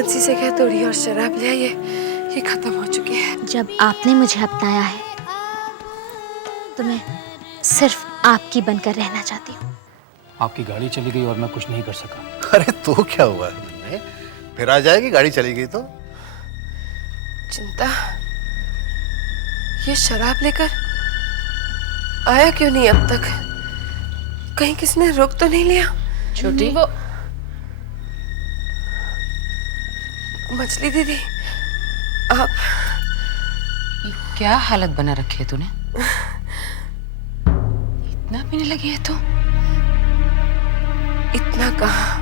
बंसी से कह तोड़ी और शराब ले ये खत्म हो चुकी है। जब आपने मुझे अपनाया है तो मैं सिर्फ आपकी बनकर रहना चाहती हूँ। आपकी गाड़ी चली गई और मैं कुछ नहीं कर सका। अरे तो क्या हुआ है, फिर आ जाएगी, गाड़ी चली गई तो। चिंता, ये शराब लेकर आया क्यों नहीं अब तक? कहीं किसने रोक तो नहीं लिया? छोटी, वो मछली दीदी, आप ये क्या हालत बना रखी है तूने? इतना पीने लगी है तू? इतना कहाँ,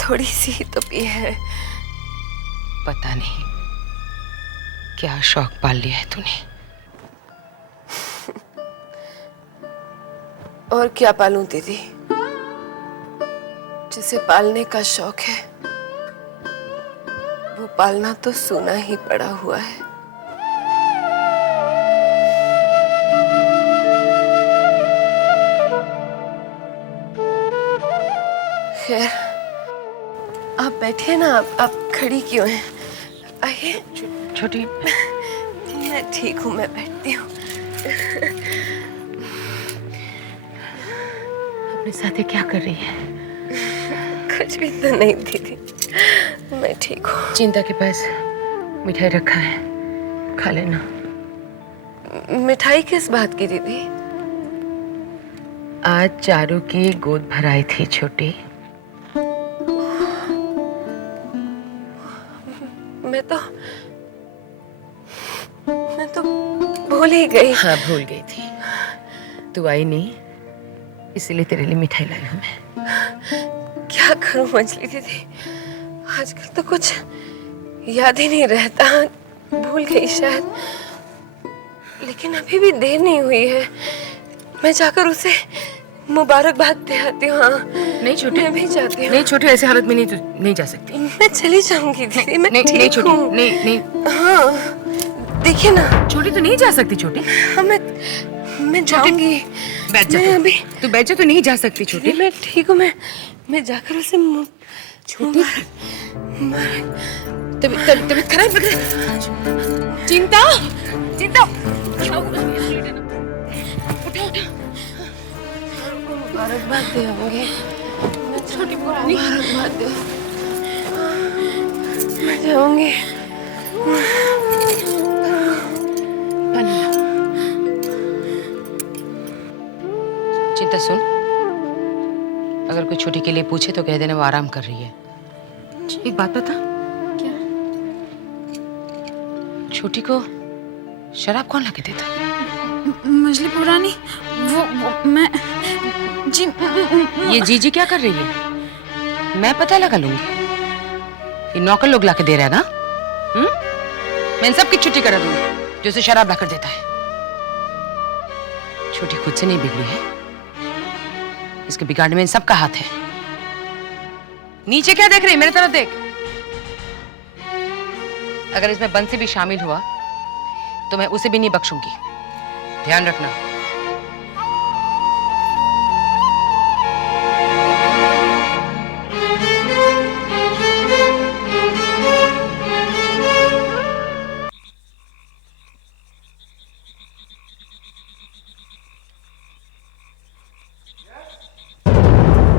थोड़ी सी ही तो पी है। पता नहीं क्या शौक पाल लिया है तूने। और क्या पालूं दीदी, जिसे पालने का शौक है वो पालना तो सूना ही पड़ा हुआ है। खैर, आप बैठिए ना, आप खड़ी क्यों हैं? आइए। छोटी, मैं ठीक हूँ, मैं बैठती हूँ। अपने साथ ये क्या कर रही है? कुछ भी तो नहीं दीदी, मैं ठीक हूँ। चिंता के पास मिठाई रखा है, खा लेना। मिठाई किस बात की दीदी? आज चारू की गोद भराई थी छोटी। मैं तो भूल ही गई। हाँ, भूल गई थी। तू आई नहीं, इसीलिए तेरे लिए मिठाई लाई हूँ मैं। क्या करूं मछली दीदी, आजकल तो कुछ याद ही नहीं रहता, भूल गई शायद। लेकिन अभी भी देर नहीं हुई है, मैं जाकर उसे मुबारकबाद दे आती हूँ। हाँ नहीं छोटी, मैं भी जाती हूँ। नहीं छोटी, ऐसे हालत में नहीं जा सकती। मैं चली जाऊंगी दीदी, मैं नहीं ठीक छोटी, हूँ। नहीं। हाँ देखिए ना। छोटी तो नहीं जा सकती छोटी। हाँ मैं जाऊंगी। बैठ जा। मैं अभी तू बैठ जा, तो नहीं जा सकती छोटी। मैं ठीक हूँ, मैं जाकर उसे छोटी तबीयत खराब लग रही है। चिंता मुबारकबाद दे आऊंगी। छोटी मुबारकबाद दे, मैं जाऊंगी। चिंता सुन, अगर कोई छोटी के लिए पूछे तो कह देना वो आराम कर रही है। एक बात बता, क्या? छोटी को शराब कौन लाके देता है? मछली पुरानी, वो मैं जी। ये जीजी क्या कर रही है? मैं पता लगा लूंगी। ये नौकर लोग लाके दे रहा है ना? मैं इन सब की छुट्टी करा दूंगी जो उसे शराब लाकर देता है। छोटी खुद से नहीं बिगड़ी है, इसके बिगाड़ने में इन सब का हाथ है। नीचे क्या देख रही है? मेरी तरफ देख। अगर इसमें बंसी भी शामिल हुआ तो मैं उसे भी नहीं बख्शूंगी, ध्यान रखना।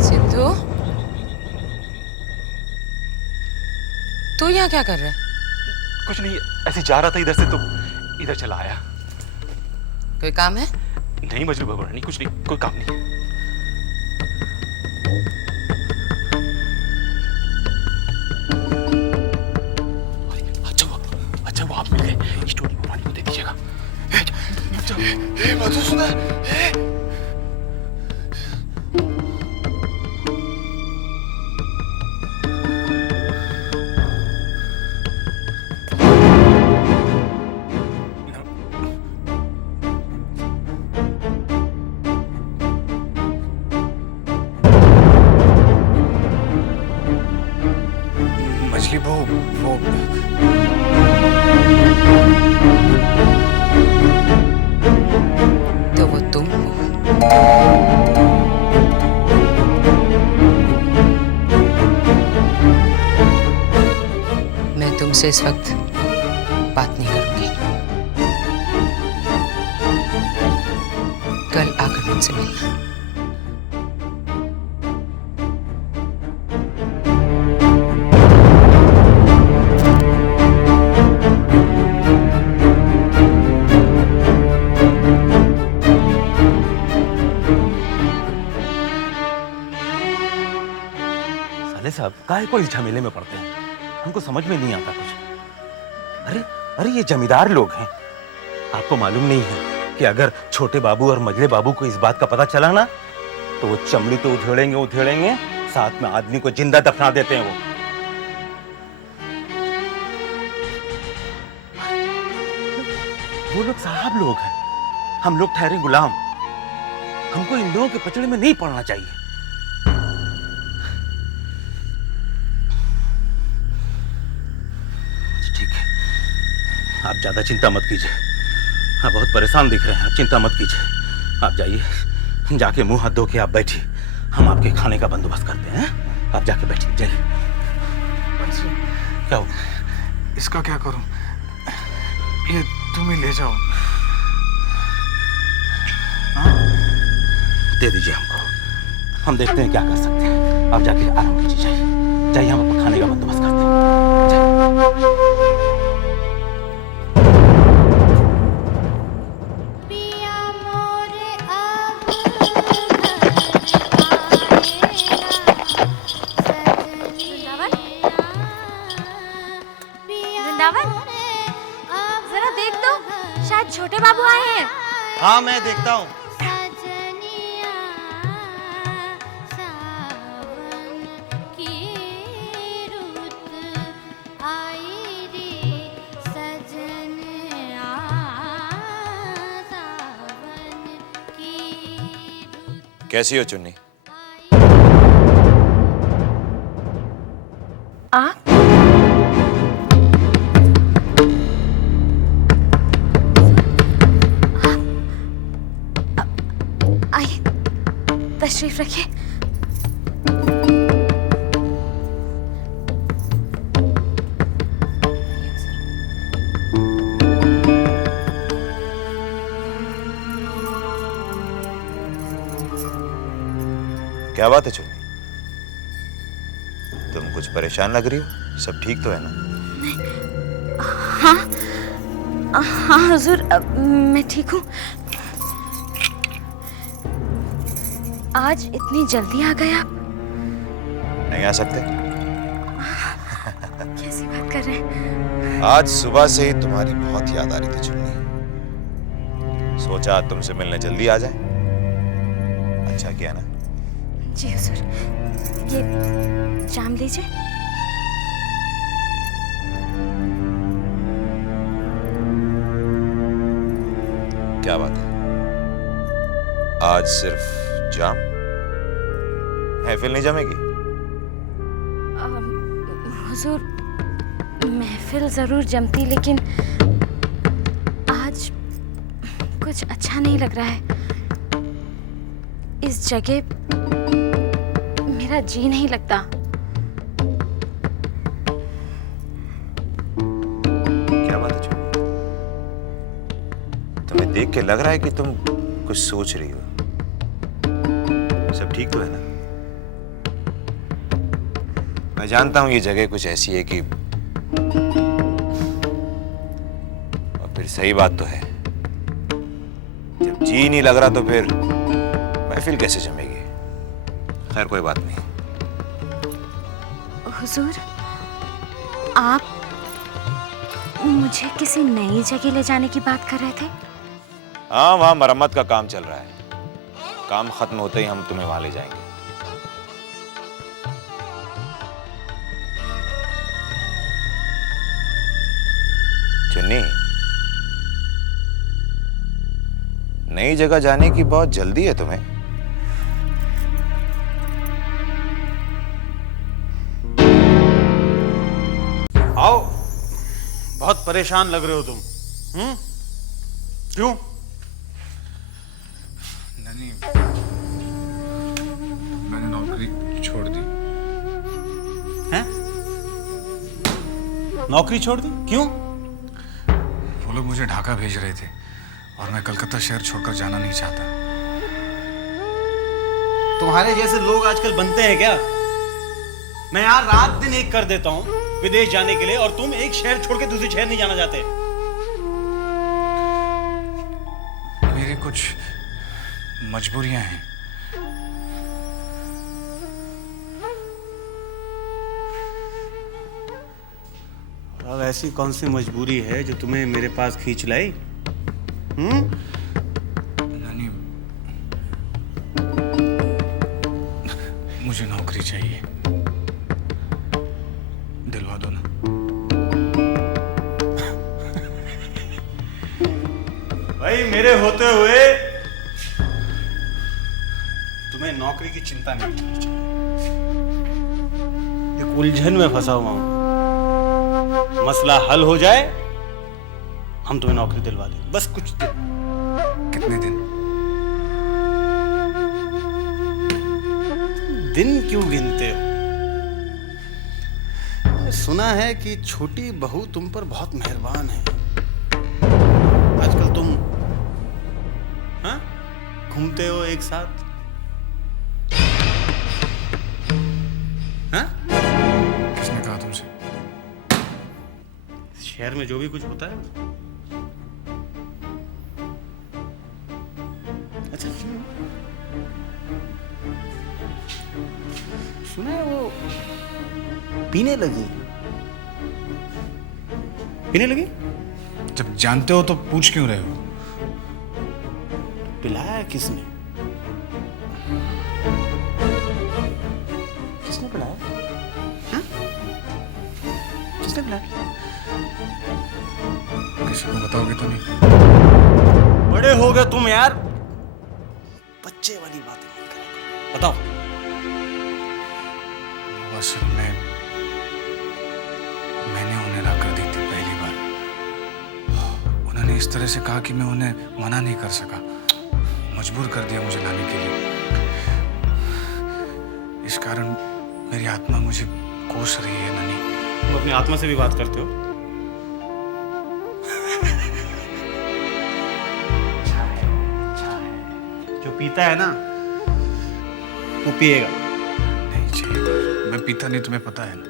सिद्धू, तू यहाँ क्या कर रहा है? कुछ नहीं, ऐसे जा रहा था इधर से तो इधर चला आया। कोई काम है? नहीं मजनू बाबू रानी, कुछ नहीं, कोई काम नहीं। अच्छा वो आप मिल गए, स्टोरी बाबू रानी को दे दीजिएगा। मधुसूदन, मछली वो तो वो तुम हो। तुमसे इस वक्त बात नहीं करूंगी। कल आकर मुझसे मिलना। साले साहब काहे को इस झमेले में पड़ते हैं? हमको समझ में नहीं आता कुछ। अरे अरे ये जमींदार लोग हैं। आपको मालूम नहीं है कि अगर छोटे बाबू और मझले बाबू को इस बात का पता चला ना तो वो चमड़ी तो उधेड़ेंगे, साथ में आदमी को जिंदा दफना देते हैं वो लोग साहब लोग हैं, हम लोग ठहरे गुलाम। हमको इन लोगों के पचड़े में नहीं पड़ना चाहिए। ठीक है, आप ज्यादा चिंता मत कीजिए। आप बहुत परेशान दिख रहे हैं, आप चिंता मत कीजिए। आप जाइए, जाके मुंह हाथ धो के आप बैठिए। हम आपके खाने का बंदोबस्त करते हैं। आप जाके बैठिए, जाइए। क्या हो? इसका क्या करूं? ये तुम ही ले जाओ। दे दीजिए हमको, हम देखते हैं क्या कर सकते हैं। आप जाके आराम कीजिए, जाइए जाइए, हम आपको खाने का बंदोबस्त करते हैं। जाइए। वृंदावन, जरा देख तो, शायद छोटे बाबू आए हैं। हाँ मैं देखता हूँ। कैसी हो चुन्नी? आप? आइए, तशरीफ रखिए। क्या बात है चुन्नी? तुम कुछ परेशान लग रही हो। सब ठीक तो है ना? हाँ हाँ हुजूर, मैं ठीक हूँ। आज इतनी जल्दी आ गए आप? नहीं आ सकते? कैसी बात कर रहे हैं? आज सुबह से ही तुम्हारी बहुत याद आ रही थी चुन्नी। सोचा तुमसे मिलने जल्दी आ जाए। अच्छा किया ना? जी हुजूर, ये जाम लीजिए। क्या बात है, आज सिर्फ जाम? महफिल नहीं जमेगी? हुजूर, महफिल जरूर जमती, लेकिन आज कुछ अच्छा नहीं लग रहा है। इस जगह मेरा जी नहीं लगता। क्या बात है चुन्नी? तुम्हें देख के लग रहा है कि तुम कुछ सोच रही हो। सब ठीक तो है ना? मैं जानता हूं ये जगह कुछ ऐसी है कि, और फिर सही बात तो है, जब जी नहीं लग रहा तो फिर महफिल कैसे जमेगी? खैर कोई बात नहीं। हुजूर, आप मुझे किसी नई जगह ले जाने की बात कर रहे थे? हाँ, वहां मरम्मत का काम चल रहा है। काम खत्म होते ही हम तुम्हें वहां ले जाएंगे। चुन्नी, नई जगह जाने की बहुत जल्दी है तुम्हें। आओ, बहुत परेशान लग रहे हो तुम। क्यों? नहीं, मैंने नौकरी छोड़ दी। हैं? नौकरी छोड़ दी? क्यों? वो लोग मुझे ढाका भेज रहे थे और मैं कलकत्ता शहर छोड़कर जाना नहीं चाहता। तुम्हारे जैसे लोग आजकल बनते हैं क्या? मैं यार रात दिन एक कर देता हूं विदेश जाने के लिए, और तुम एक शहर छोड़ के दूसरे शहर नहीं जाना चाहते। मेरी कुछ मजबूरियां हैं। अब ऐसी कौन सी मजबूरी है जो तुम्हें मेरे पास खींच लाई? नानी, मुझे नौकरी चाहिए, दिलवा दो ना। भाई मेरे होते हुए तुम्हें नौकरी की चिंता नहीं करनी चाहिए। एक उलझन में फंसा हुआ हूं, मसला हल हो जाए हम तुम्हें नौकरी दिलवा देंगे, बस कुछ दिन। कितने दिन? दिन क्यों गिनते हो? सुना है कि छोटी बहू तुम पर बहुत मेहरबान है। आजकल तुम हाँ घूमते हो एक साथ, हाँ? किसने कहा तुमसे? शहर में जो भी कुछ होता है। अच्छा सुना है वो पीने लगी? पीने लगी? जब जानते हो तो पूछ क्यों रहे हो? पिलाया किसने? किसने पिलाया? हाँ? किसने पिलाया? किसी को बताओगे तो नहीं? बड़े हो गए तुम यार, बच्चे वाली बातें मत करो। बताओ। असल में मैंने उन्हें ला कर दी थी पहली बार। उन्होंने इस तरह से कहा कि मैं उन्हें मना नहीं कर सका, मजबूर कर दिया मुझे लाने के लिए। इस कारण मेरी आत्मा मुझे कोस रही है। ननी, तुम अपनी आत्मा से भी बात करते हो? जो पीता है ना वो पिएगा। नहीं चाहिए, मैं पीता नहीं, तुम्हें पता है ना।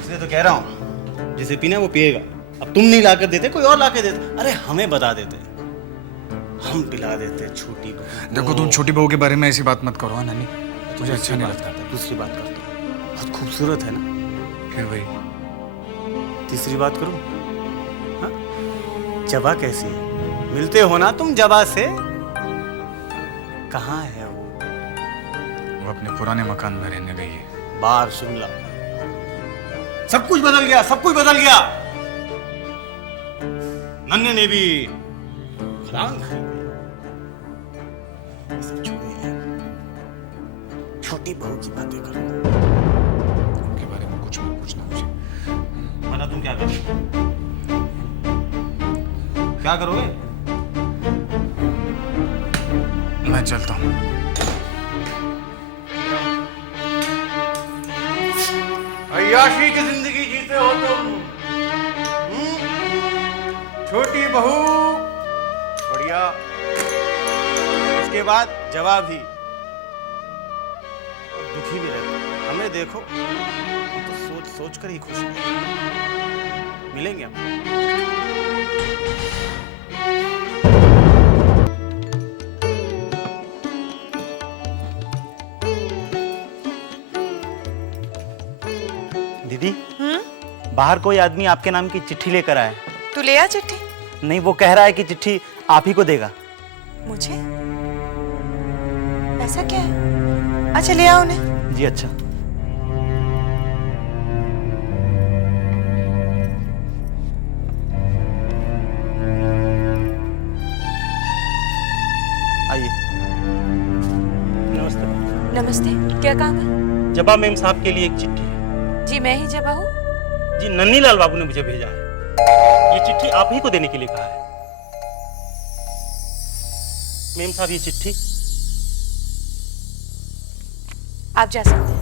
इसलिए तो कह रहा हूं, जिसे पीना है वो पिएगा। अब तुम नहीं लाकर देते, कोई और लाकर देते। अरे हमें बता देते, हम पिला देते छोटी बहू। देखो तुम छोटी बहू के बारे में ऐसी बात मत करो। हाँ ननी, मुझे अच्छा नहीं लगता। दूसरी बात करता हूँ, बहुत खूबसूरत है ना। फिर वही तीसरी बात करूं? हाँ? जबा कैसी है? मिलते हो ना तुम जबा से? कहाँ है वो? वो अपने पुराने मकान में रहने गई है, बाहर शिमला। सब कुछ बदल गया, सब कुछ बदल गया। नन्हे ने भी खदान खरीदी। इसे छोड़िए, छोटी बहू की बातें करो। उनके बारे में कुछ मत पूछना मुझे। बता तुम क्या करोगे? क्या करोगे? मैं चलता हूँ। अय्याशी की जिंदगी जीते हो तुम। छोटी बहू बढ़िया, उसके बाद जवाब ही, और दुखी भी रहते। हमें देखो, हम तो सोच सोच कर ही खुश हैं। मिलेंगे हम। दीदी, बाहर कोई आदमी आपके नाम की चिट्ठी लेकर आया। तू ले आ चिट्ठी। नहीं, वो कह रहा है कि चिट्ठी आप ही को देगा। मुझे? ऐसा क्या है? अच्छा ले आओ उन्हें। जी अच्छा। आइए। नमस्ते। नमस्ते, क्या काम है? जबा मेम साहब के लिए एक चिट्ठी है। जी मैं ही जबा हूँ। जी नन्नी लाल बाबू ने मुझे भेजा है। ये चिट्ठी आप ही को देने के लिए कहा है। मेम साहब, ये चिट्ठी आप जा सकते हैं।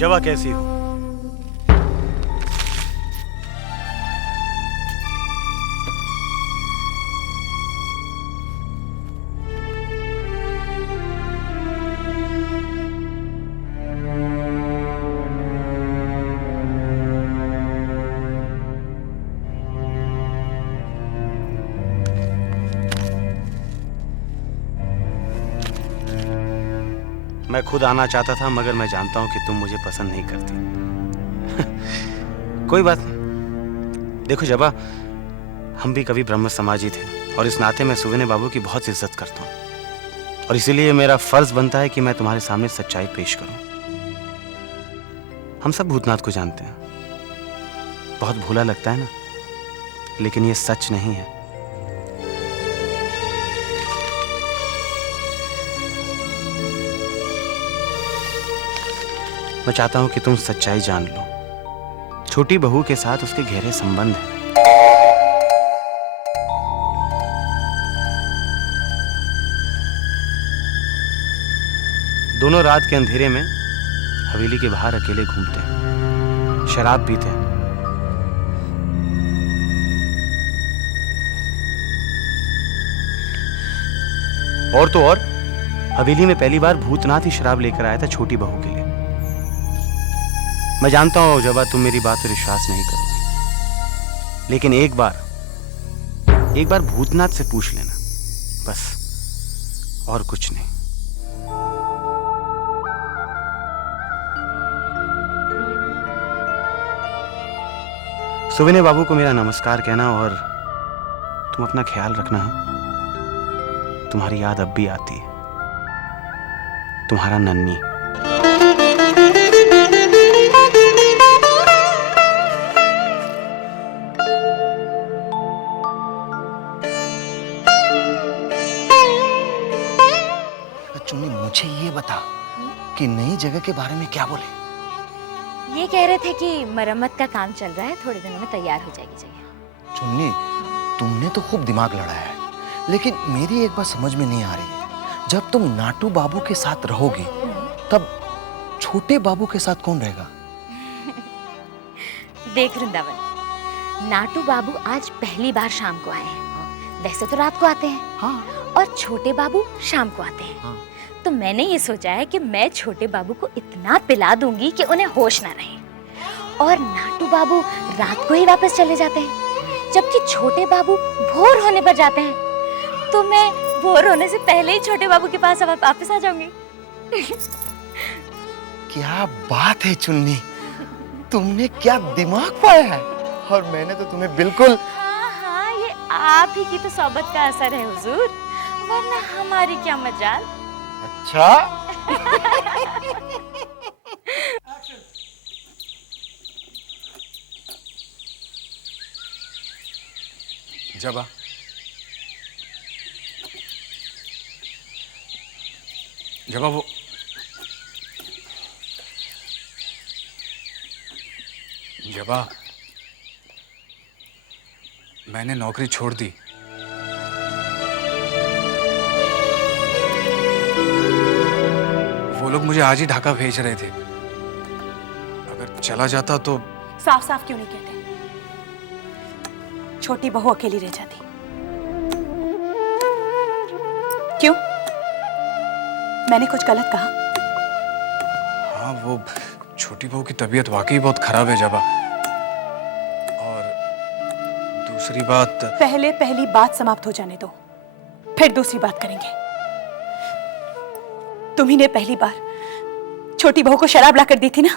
जवा कैसी हो? मैं खुद आना चाहता था, मगर मैं जानता हूं कि तुम मुझे पसंद नहीं करती। कोई बात नहीं। देखो जबा, हम भी कभी ब्रह्म समाजी थे और इस नाते मैं सुविने बाबू की बहुत इज्जत करता हूं, और इसीलिए मेरा फर्ज बनता है कि मैं तुम्हारे सामने सच्चाई पेश करूं। हम सब भूतनाथ को जानते हैं। बहुत भूला लगता है ना, लेकिन ये सच नहीं है। मैं चाहता हूं कि तुम सच्चाई जान लो। छोटी बहू के साथ उसके गहरे संबंध हैं। दोनों रात के अंधेरे में हवेली के बाहर अकेले घूमते हैं, शराब पीते हैं। और तो और हवेली में पहली बार भूतनाथ ही शराब लेकर आया था छोटी बहू के लिए। मैं जानता हूं जबा, तुम मेरी बात पर विश्वास नहीं करोगी, लेकिन एक बार भूतनाथ से पूछ लेना, बस, और कुछ नहीं। सुविने बाबू को मेरा नमस्कार कहना, और तुम अपना ख्याल रखना है। तुम्हारी याद अब भी आती है। तुम्हारा नन्ही। चुन्नी, मुझे ये बता कि नई जगह के बारे में क्या बोले? ये कह रहे थे कि मरम्मत का काम चल रहा है, थोड़े दिनों में तैयार हो जाएगी जगह। चुन्नी, तुमने तो खूब दिमाग लड़ाया है, लेकिन मेरी एक बात समझ में नहीं आ रही। जब तुम नाटू बाबू के साथ रहोगी, तब छोटे बाबू के साथ कौन रहेगा? देख वृंदावन, नाटू बाबू आज पहली बार शाम को आए हैं। वैसे तो रात को आते हैं। हाँ। और छोटे बाबू शाम को आते हैं। हाँ। तो मैंने ये सोचा है कि मैं छोटे बाबू को इतना पिला दूंगी कि उन्हें होश ना रहे, और नाटू बाबू रात को ही वापस चले जाते हैं, जबकि छोटे बाबू भोर होने पर जाते हैं। तो मैं भोर होने से पहले ही छोटे बाबू के पास वापस आ जाऊंगी। क्या बात है चुन्नी, तुमने क्या दिमाग पाया है, और मैंने तो तुम्हें बिल्कुल। हाँ, ये आप ही की तो सोबत का असर है हुजूर, वरना हमारी क्या मजाल। अच्छा। जबा, जबा वो जबा, मैंने नौकरी छोड़ दी। वो लोग मुझे आज ही ढाका भेज रहे थे। अगर चला जाता तो। साफ साफ क्यों नहीं कहते? छोटी बहू अकेली रह जाती। क्यों? मैंने कुछ गलत कहा? हाँ, वो छोटी बहू की तबीयत वाकई बहुत खराब है जबा। और दूसरी बात। पहले पहली बात समाप्त हो जाने दो, फिर दूसरी बात करेंगे। तुम्ही ने पहली बार छोटी बहू को शराब लाकर दी थी ना?